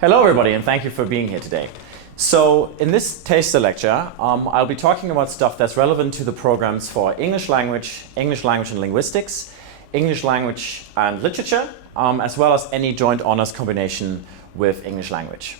Hello everybody, and thank you for being here today. So in this taster lecture, I'll be talking about stuff that's relevant to the programs for English language and linguistics, English language and literature, as well as any joint honors combination with English language.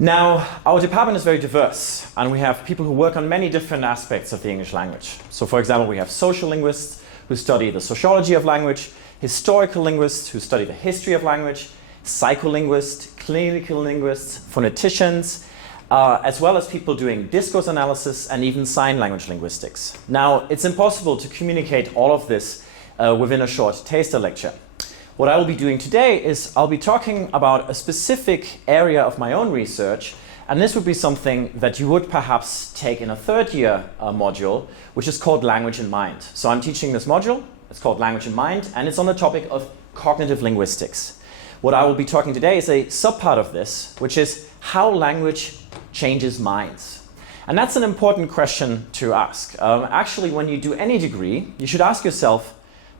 Now, our department is very diverse, and we have people who work on many different aspects of the English language. So for example, we have social linguists who study the sociology of language, historical linguists who study the history of language, psycholinguists, clinical linguists, phoneticians, as well as people doing discourse analysis and even sign language linguistics. Now, it's impossible to communicate all of this within a short taster lecture. What I will be doing today is I'll be talking about a specific area of my own research, and this would be something that you would perhaps take in a third year module, which is called Language in Mind. So I'm teaching this module, it's called Language in Mind, and it's on the topic of cognitive linguistics. What I will be talking today is a subpart of this, which is how language changes minds. And that's an important question to ask. Actually, when you do any degree, you should ask yourself,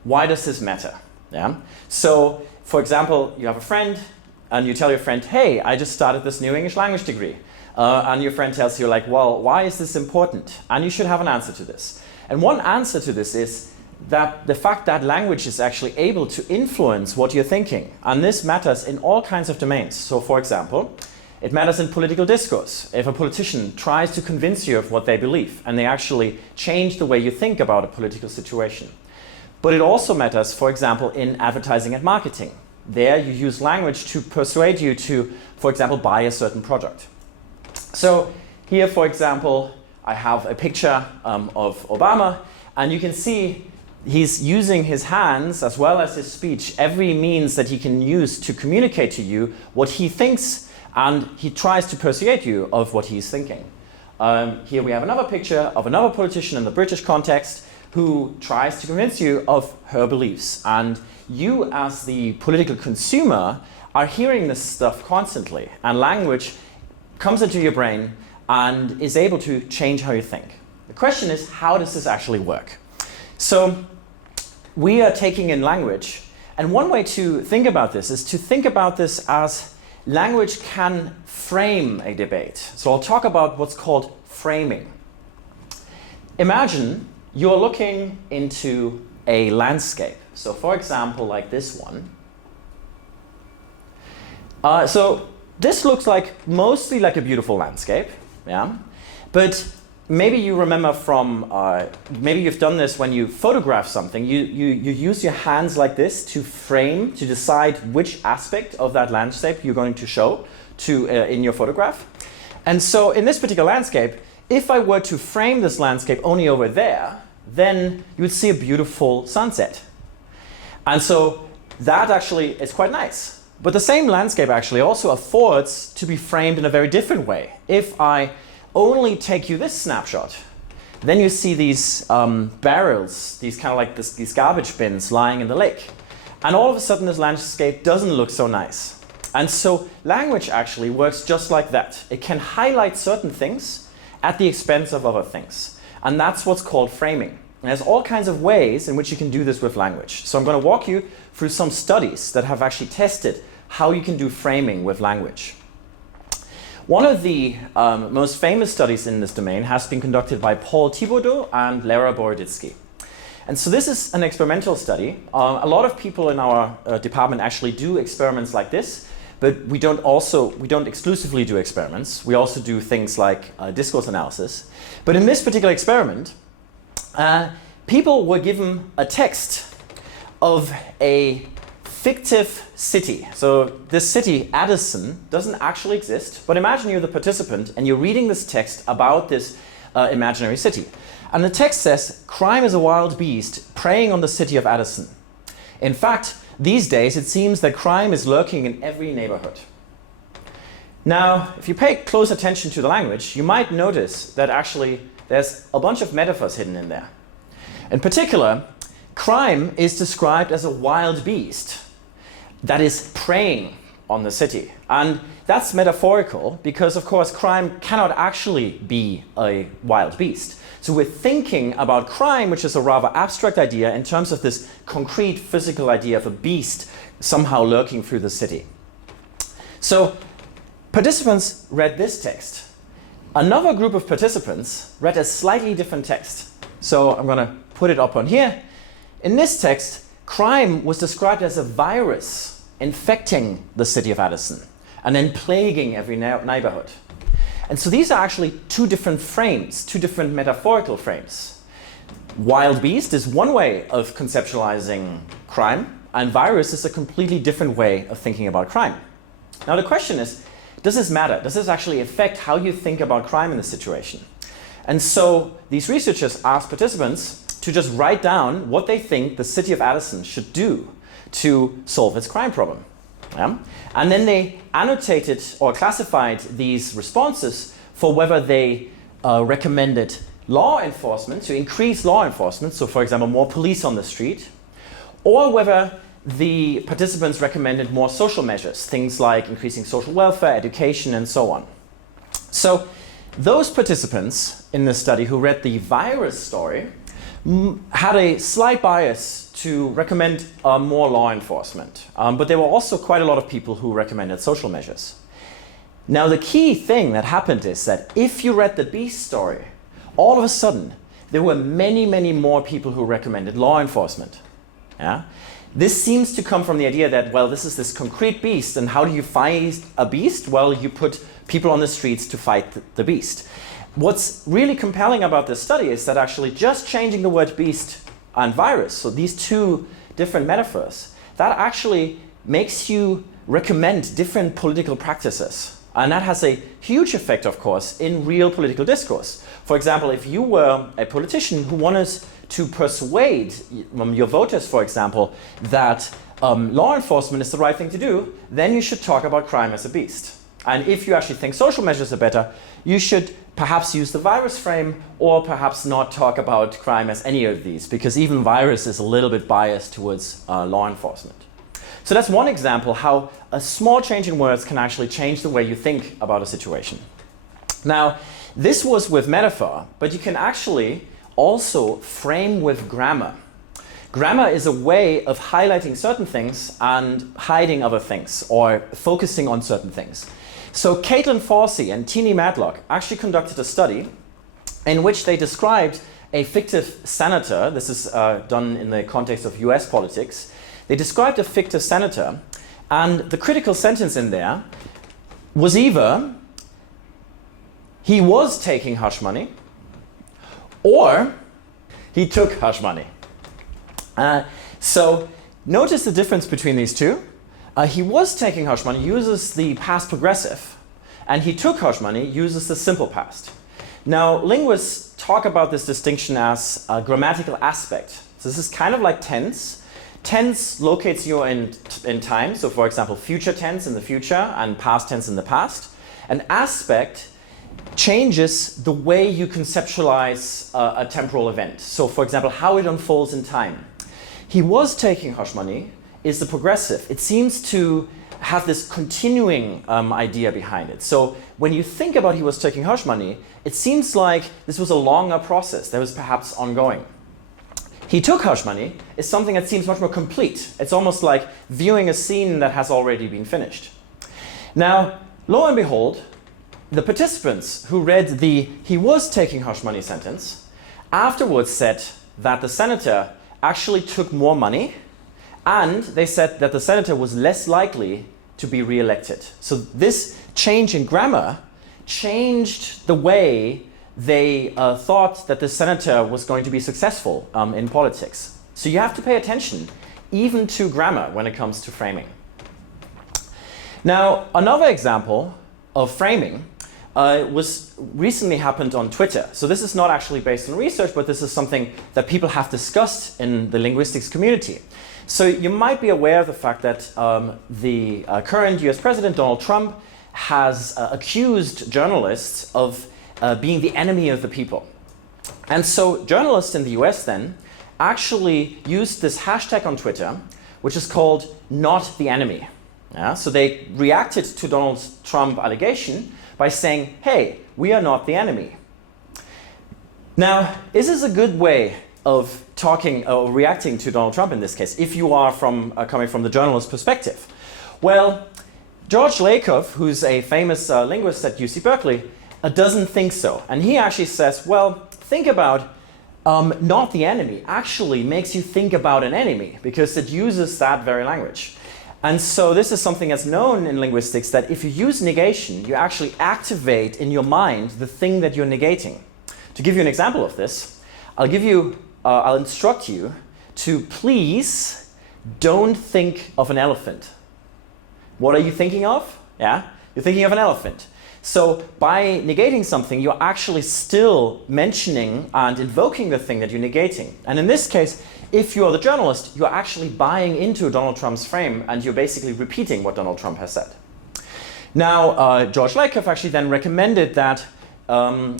why does this matter? Yeah? So, for example, you have a friend, and you tell your friend, hey, I just started this new English language degree. And your friend tells you, like, well, why is this important? And you should have an answer to this. And one answer to this is that the fact that language is actually able to influence what you're thinking. And this matters in all kinds of domains. So, for example, it matters in political discourse. If a politician tries to convince you of what they believe, and they actually change the way you think about a political situation. But it also matters, for example, in advertising and marketing. There you use language to persuade you to, for example, buy a certain product. So here, for example, I have a picture of Obama, and you can see he's using his hands as well as his speech, every means that he can use to communicate to you what he thinks, and he tries to persuade you of what he's thinking. Here we have another picture of another politician in the British context who tries to convince you of her beliefs. And you, as the political consumer, are hearing this stuff constantly, and language comes into your brain and is able to change how you think. The question is, how does this actually work? So we are taking in language, and one way to think about this is to think about this as language can frame a debate. So I'll talk about what's called framing. Imagine you're looking into a landscape. So for example, like this one. So this looks like mostly like a beautiful landscape, yeah? But maybe you remember from, maybe you've done this when you photograph something, you use your hands like this to frame, to decide which aspect of that landscape you're going to show in your photograph. And so in this particular landscape, if I were to frame this landscape only over there, then you would see a beautiful sunset. And so that actually is quite nice. But the same landscape actually also affords to be framed in a very different way. If I only take you this snapshot, then you see these barrels, these kind of like these garbage bins lying in the lake. And all of a sudden this landscape doesn't look so nice. And so language actually works just like that. It can highlight certain things at the expense of other things. And that's what's called framing. And there's all kinds of ways in which you can do this with language. So I'm going to walk you through some studies that have actually tested how you can do framing with language. One of the most famous studies in this domain has been conducted by Paul Thibodeau and Lara Boroditsky. And so this is an experimental study. A lot of people in our department actually do experiments like this, but we don't exclusively do experiments. We also do things like discourse analysis. But in this particular experiment, people were given a text of a fictive city. So this city, Addison, doesn't actually exist, but imagine you're the participant and you're reading this text about this imaginary city. And the text says, crime is a wild beast preying on the city of Addison. In fact, these days it seems that crime is lurking in every neighborhood. Now, if you pay close attention to the language, you might notice that actually there's a bunch of metaphors hidden in there. In particular, crime is described as a wild beast that is preying on the city. And that's metaphorical because, of course, crime cannot actually be a wild beast. So we're thinking about crime, which is a rather abstract idea, in terms of this concrete physical idea of a beast somehow lurking through the city. So Participants read this text. Another group of participants read a slightly different text. So I'm going to put it up on here. In this text, crime was described as a virus infecting the city of Addison and then plaguing every neighborhood. And so these are actually two different frames, two different metaphorical frames. Wild beast is one way of conceptualizing crime, and virus is a completely different way of thinking about crime. Now the question is, does this matter? Does this actually affect how you think about crime in this situation? And so these researchers asked participants to just write down what they think the city of Addison should do to solve its crime problem. Yeah? And then they annotated or classified these responses for whether they recommended law enforcement, to increase law enforcement, so for example more police on the street, or whether the participants recommended more social measures, things like increasing social welfare, education, and so on. So those participants in this study who read the virus story had a slight bias to recommend more law enforcement. But there were also quite a lot of people who recommended social measures. Now the key thing that happened is that if you read the beast story, all of a sudden there were many, many more people who recommended law enforcement. Yeah? This seems to come from the idea that, well, this is this concrete beast, and how do you fight a beast? Well, you put people on the streets to fight the beast. What's really compelling about this study is that actually just changing the word beast and virus, so these two different metaphors, that actually makes you recommend different political practices. And that has a huge effect, of course, in real political discourse. For example, if you were a politician who wanted to persuade your voters, for example, that law enforcement is the right thing to do, then you should talk about crime as a beast. And if you actually think social measures are better, you should perhaps use the virus frame, or perhaps not talk about crime as any of these, because even virus is a little bit biased towards law enforcement. So that's one example how a small change in words can actually change the way you think about a situation. Now, this was with metaphor, but you can actually also frame with grammar. Grammar is a way of highlighting certain things and hiding other things, or focusing on certain things. So Caitlin Forsey and Teenie Matlock actually conducted a study in which they described a fictive senator. This is done in the context of US politics. They described a fictive senator, and the critical sentence in there was either he was taking hush money, or he took hush money. So notice the difference between these two. He was taking hush money uses the past progressive, and he took hush money uses the simple past. Now, linguists talk about this distinction as a grammatical aspect. So this is kind of like tense. Tense locates you in time, so for example, future tense in the future and past tense in the past. An aspect changes the way you conceptualize a temporal event. So for example, how it unfolds in time. He was taking hush money is the progressive. It seems to have this continuing idea behind it. So when you think about he was taking hush money, it seems like this was a longer process that was perhaps ongoing. He took hush money is something that seems much more complete. It's almost like viewing a scene that has already been finished. Now, lo and behold, the participants who read the he was taking hush money sentence afterwards said that the senator actually took more money, and they said that the senator was less likely to be re-elected. So this change in grammar changed the way they thought that the senator was going to be successful in politics. So you have to pay attention even to grammar when it comes to framing. Now, another example of framing was recently happened on Twitter. So this is not actually based on research, but this is something that people have discussed in the linguistics community. So you might be aware of the fact that the current US President, Donald Trump, has accused journalists of being the enemy of the people. And so journalists in the US then actually used this hashtag on Twitter, which is called not the enemy. Yeah? So they reacted to Donald Trump allegation by saying, hey, we are not the enemy. Now, is this a good way of talking or reacting to Donald Trump in this case, if you are coming from the journalist perspective? Well, George Lakoff, who's a famous linguist at UC Berkeley, doesn't think so. And he actually says, well, think about not the enemy actually makes you think about an enemy because it uses that very language. And so this is something that's known in linguistics, that if you use negation, you actually activate in your mind the thing that you're negating. To give you an example of this, I'll instruct you to please don't think of an elephant. What are you thinking of? Yeah, you're thinking of an elephant. So by negating something, you're actually still mentioning and invoking the thing that you're negating. And in this case, if you're the journalist, you're actually buying into Donald Trump's frame and you're basically repeating what Donald Trump has said. Now, George Lakoff actually then recommended that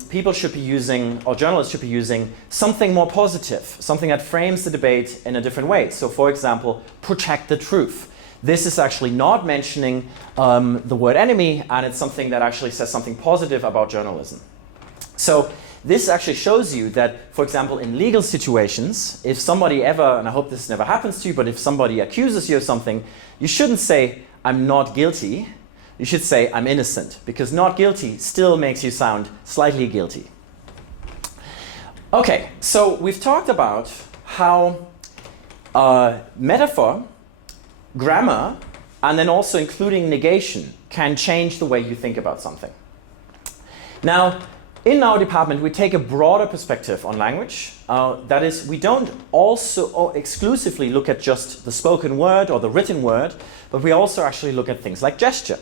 people should be using, or journalists should be using, something more positive, something that frames the debate in a different way. So for example, protect the truth. This is actually not mentioning the word enemy, and it's something that actually says something positive about journalism. So this actually shows you that, for example, in legal situations, if somebody ever, and I hope this never happens to you, but if somebody accuses you of something, you shouldn't say, I'm not guilty. You should say, I'm innocent, because not guilty still makes you sound slightly guilty. Okay, so we've talked about how metaphor, grammar, and then also including negation can change the way you think about something. Now, in our department, we take a broader perspective on language. That is, we don't also exclusively look at just the spoken word or the written word, but we also actually look at things like gesture.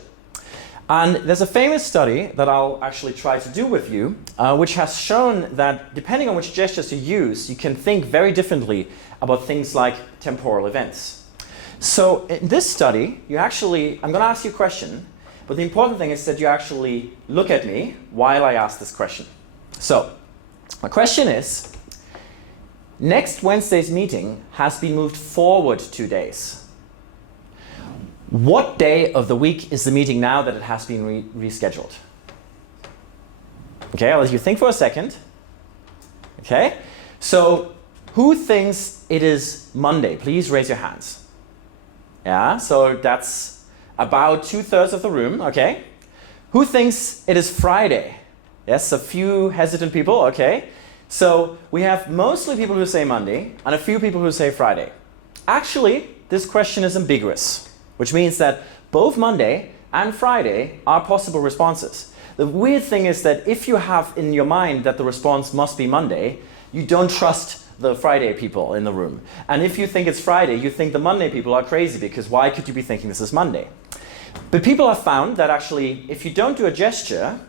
And there's a famous study that I'll actually try to do with you, which has shown that depending on which gestures you use, you can think very differently about things like temporal events. So in this study, I'm going to ask you a question, but the important thing is that you actually look at me while I ask this question. So my question is, next Wednesday's meeting has been moved forward 2 days. What day of the week is the meeting now that it has been rescheduled? Okay, I'll let you think for a second. Okay, so who thinks it is Monday? Please raise your hands. Yeah, so that's about 2/3 of the room, okay. Who thinks it is Friday? Yes, a few hesitant people, okay. So we have mostly people who say Monday and a few people who say Friday. Actually, this question is ambiguous, which means that both Monday and Friday are possible responses. The weird thing is that if you have in your mind that the response must be Monday, you don't trust the Friday people in the room. And if you think it's Friday, you think the Monday people are crazy, because why could you be thinking this is Monday? But people have found that actually, if you don't do a gesture,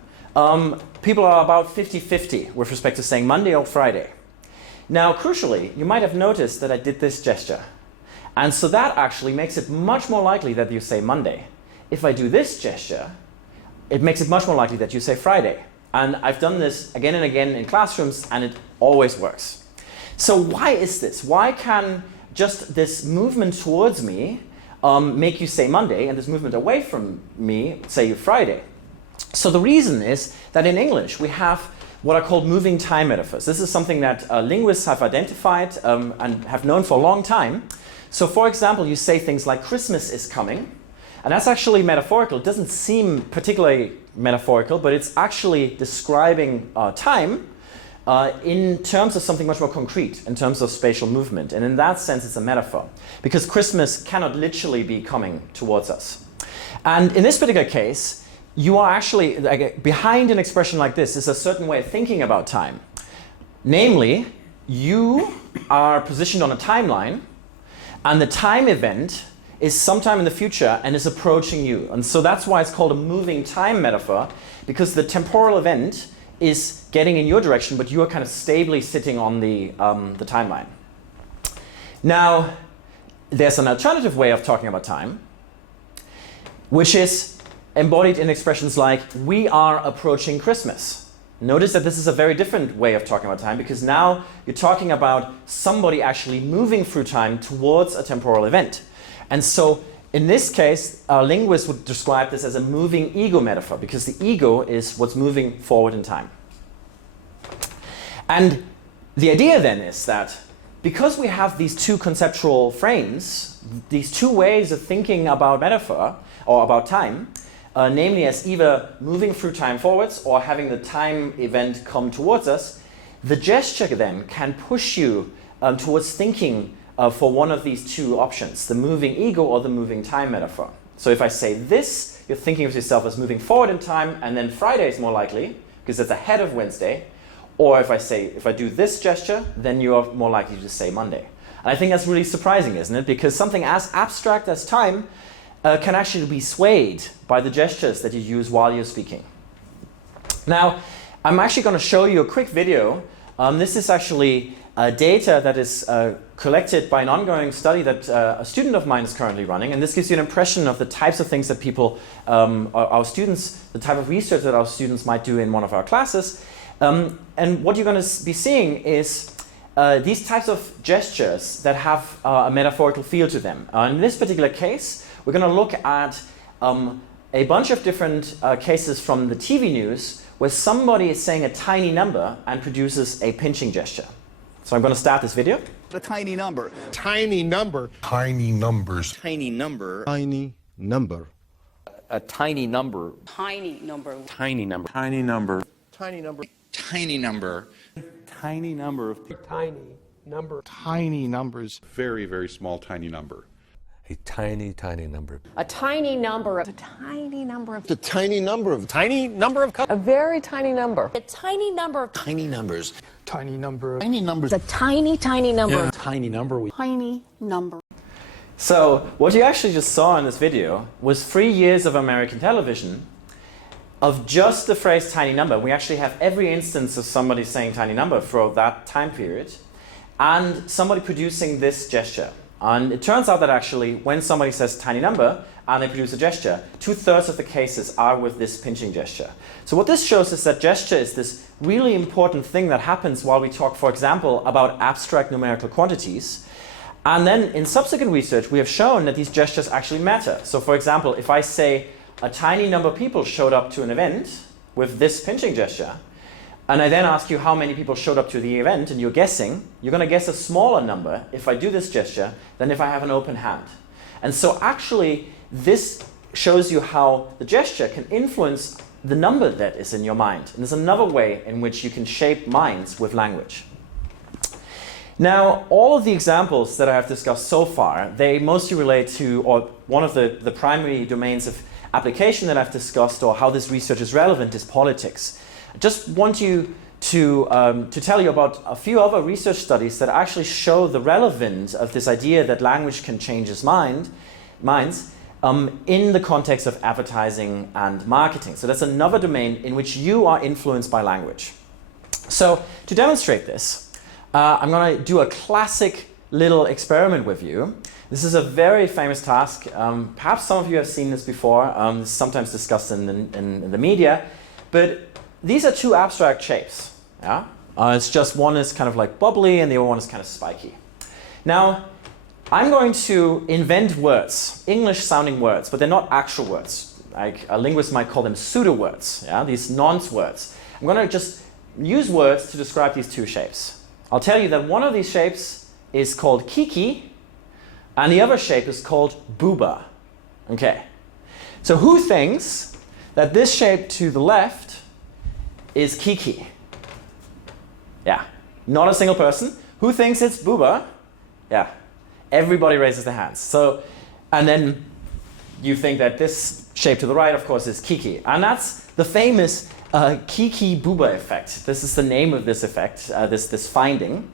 people are about 50-50 with respect to saying Monday or Friday. Now, crucially, you might have noticed that I did this gesture. And so that actually makes it much more likely that you say Monday. If I do this gesture, it makes it much more likely that you say Friday. And I've done this again and again in classrooms, and it always works. So why is this? Why can just this movement towards me make you say Monday, and this movement away from me say Friday? So the reason is that in English we have what are called moving time metaphors. This is something that linguists have identified and have known for a long time. So for example, you say things like Christmas is coming, and that's actually metaphorical. It doesn't seem particularly metaphorical, but it's actually describing time in terms of something much more concrete, in terms of spatial movement. And in that sense, it's a metaphor, because Christmas cannot literally be coming towards us. And in this particular case, you are actually, behind an expression like this is a certain way of thinking about time. Namely, you are positioned on a timeline, and the time event is sometime in the future and is approaching you. And so that's why it's called a moving time metaphor, because the temporal event is getting in your direction, but you are kind of stably sitting on the timeline. Now, there's an alternative way of talking about time, which is embodied in expressions like, we are approaching Christmas. Notice that this is a very different way of talking about time, because now you're talking about somebody actually moving through time towards a temporal event. And so in this case, linguists would describe this as a moving ego metaphor, because the ego is what's moving forward in time. And the idea then is that because we have these two conceptual frames, these two ways of thinking about metaphor, or about time, namely as either moving through time forwards or having the time event come towards us, the gesture then can push you towards thinking for one of these two options, the moving ego or the moving time metaphor. So if I say this, you're thinking of yourself as moving forward in time, and then Friday is more likely, because it's ahead of Wednesday. Or if I do this gesture, then you're more likely to say Monday. And I think that's really surprising, isn't it? Because something as abstract as time can actually be swayed by the gestures that you use while you're speaking. Now, I'm actually going to show you a quick video. This is actually data that is collected by an ongoing study that a student of mine is currently running, and this gives you an impression of the types of things that people, our students, the type of research that our students might do in one of our classes. And what you're going to be seeing is these types of gestures that have a metaphorical feel to them. In this particular case, we're going to look at a bunch of different cases from the TV news where somebody is saying a tiny number and produces a pinching gesture. So I'm going to start this video. A tiny number. Tiny number. Tiny numbers. Tiny number. Tiny number. A tiny number. Tiny number. Tiny number. Tiny number. Tiny number. Tiny number. Tiny number of tiny number. Tiny numbers. Very, very small tiny number. a tiny, tiny number. A tiny number of. A tiny number of. The tiny number of. Tiny number of. A very tiny number. A tiny number of. Tiny numbers. Tiny number. Tiny numbers. A tiny, tiny number. Tiny number. Tiny number. So what you actually just saw in this video was 3 years of American television of just the phrase tiny number. We actually have every instance of somebody saying tiny number for that time period and somebody producing this gesture. And it turns out that actually when somebody says tiny number and they produce a gesture, 2/3 of the cases are with this pinching gesture. So what this shows is that gesture is this really important thing that happens while we talk, for example, about abstract numerical quantities. And then in subsequent research, we have shown that these gestures actually matter. So for example, if I say a tiny number of people showed up to an event with this pinching gesture, and I then ask you how many people showed up to the event, and you're guessing, you're going to guess a smaller number if I do this gesture than if I have an open hand. And so actually, this shows you how the gesture can influence the number that is in your mind. And there's another way in which you can shape minds with language. Now, all of the examples that I have discussed so far, they mostly relate to, or one of the primary domains of application that I've discussed, or how this research is relevant, is politics. I just want you to tell you about a few other research studies that actually show the relevance of this idea that language can change minds in the context of advertising and marketing. So that's another domain in which you are influenced by language. So to demonstrate this, I'm going to do a classic little experiment with you. This is a very famous task. Perhaps some of you have seen this before. It's sometimes discussed in the media. But these are two abstract shapes. Yeah? It's just one is kind of like bubbly and the other one is kind of spiky. Now, I'm going to invent words, English-sounding words, but they're not actual words. Like a linguist might call them pseudo-words, yeah? These nonce words. I'm going to just use words to describe these two shapes. I'll tell you that one of these shapes is called Kiki, and the other shape is called Booba. Okay. So who thinks that this shape to the left is Kiki? Yeah. Not a single person. Who thinks it's Booba? Yeah. Everybody raises their hands. So, and then you think that this shape to the right, of course, is Kiki. And that's the famous Kiki Booba effect. This is the name of this effect, this finding.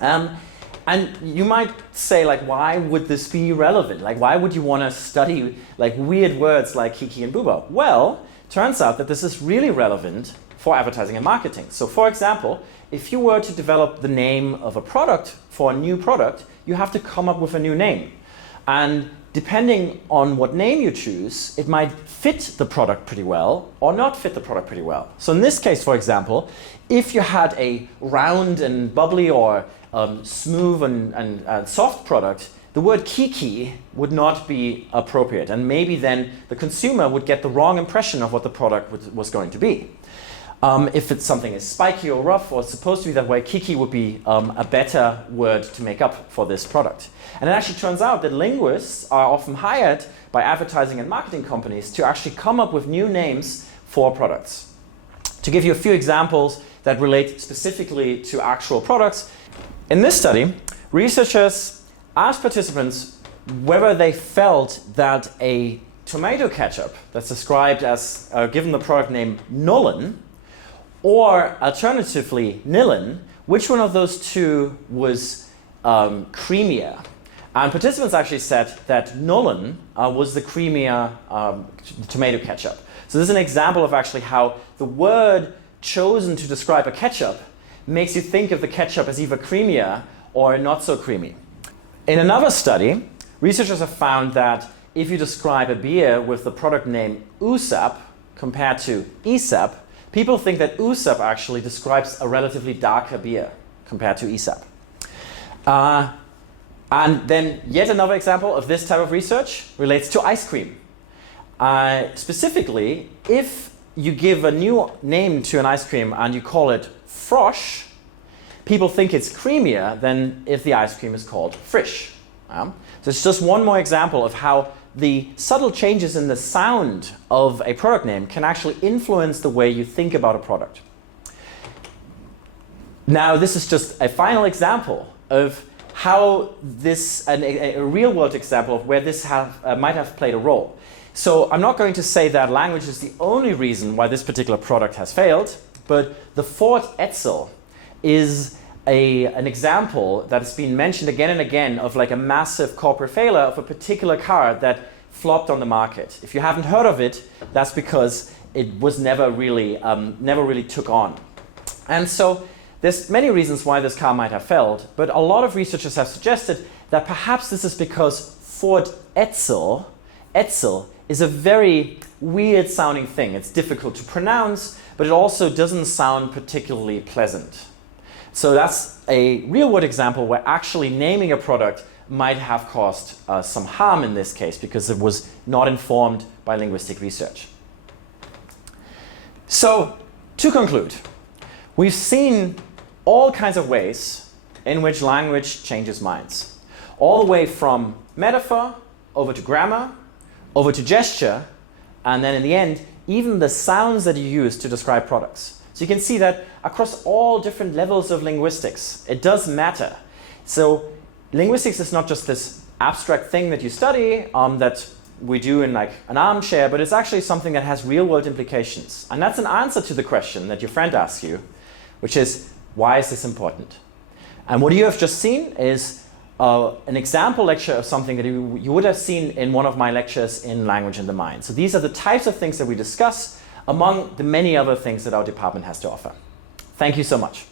And you might say, like, why would this be relevant? Like, why would you want to study like weird words like Kiki and Booba? Well, turns out that this is really relevant for advertising and marketing. So for example, if you were to develop the name of a product for a new product, you have to come up with a new name. And depending on what name you choose, it might fit the product pretty well or not fit the product pretty well. So in this case, for example, if you had a round and bubbly or smooth and soft product, the word Kiki would not be appropriate. And maybe then the consumer would get the wrong impression of what the product was going to be. If it's something is spiky or rough or it's supposed to be that way, Kiki would be a better word to make up for this product. And it actually turns out that linguists are often hired by advertising and marketing companies to actually come up with new names for products. To give you a few examples that relate specifically to actual products, in this study, researchers asked participants whether they felt that a tomato ketchup that's described as given the product name Nullen, or alternatively Nillen, which one of those two was creamier? And participants actually said that Nullen was the creamier tomato ketchup. So this is an example of actually how the word chosen to describe a ketchup makes you think of the ketchup as either creamier or not so creamy. In another study, researchers have found that if you describe a beer with the product name USAP compared to ESAP, people think that USAP actually describes a relatively darker beer compared to ESAP. And then yet another example of this type of research relates to ice cream. Specifically, if you give a new name to an ice cream and you call it Frosh, people think it's creamier than if the ice cream is called Frisch. So it's just one more example of how the subtle changes in the sound of a product name can actually influence the way you think about a product. Now, this is just a final example of how this, a real-world example of where this might have played a role. So I'm not going to say that language is the only reason why this particular product has failed, but the Ford Edsel is an example that has been mentioned again and again of like a massive corporate failure of a particular car that flopped on the market. If you haven't heard of it, that's because it was never really took on. And so there's many reasons why this car might have failed, but a lot of researchers have suggested that perhaps this is because Ford Edsel is a very weird sounding thing. It's difficult to pronounce, but it also doesn't sound particularly pleasant. So that's a real-world example where actually naming a product might have caused some harm in this case because it was not informed by linguistic research. So, to conclude, we've seen all kinds of ways in which language changes minds. All the way from metaphor, over to grammar, over to gesture, and then in the end, even the sounds that you use to describe products. So you can see that across all different levels of linguistics, it does matter. So linguistics is not just this abstract thing that you study that we do in like an armchair, but it's actually something that has real-world implications. And that's an answer to the question that your friend asks you, which is, why is this important? And what you have just seen is an example lecture of something that you would have seen in one of my lectures in Language and the Mind. So these are the types of things that we discuss among the many other things that our department has to offer. Thank you so much.